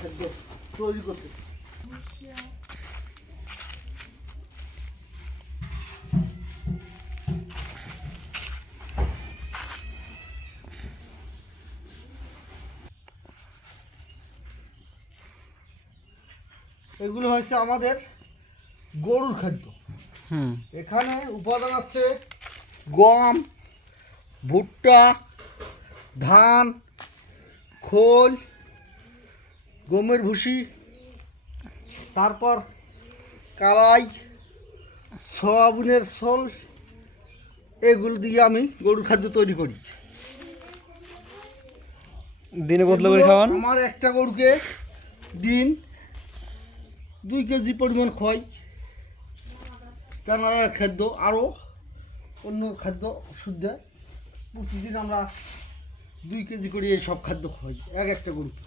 খাদ্য তৈরি করতে। এগুলো হচ্ছে আমাদের গরুর খাদ্য। এখানে উপাদান আছে গম ভুট্টা ধান খোল গমের ভুসি তারপর কালাই সয়াবিনের শোল এগুলো দিয়ে আমি গরুর খাদ্য তৈরি করি। দিনে কত করে খাওয়ান? আমার একটা গরুকে দিন দুই কেজি পরিমাণ খাই দানাদার খাদ্য আরও অন্য খাদ্য দেয়। প্রতিদিন আমরা দুই কেজি করে এই সব খাদ্য খাই এক একটা গরুকে।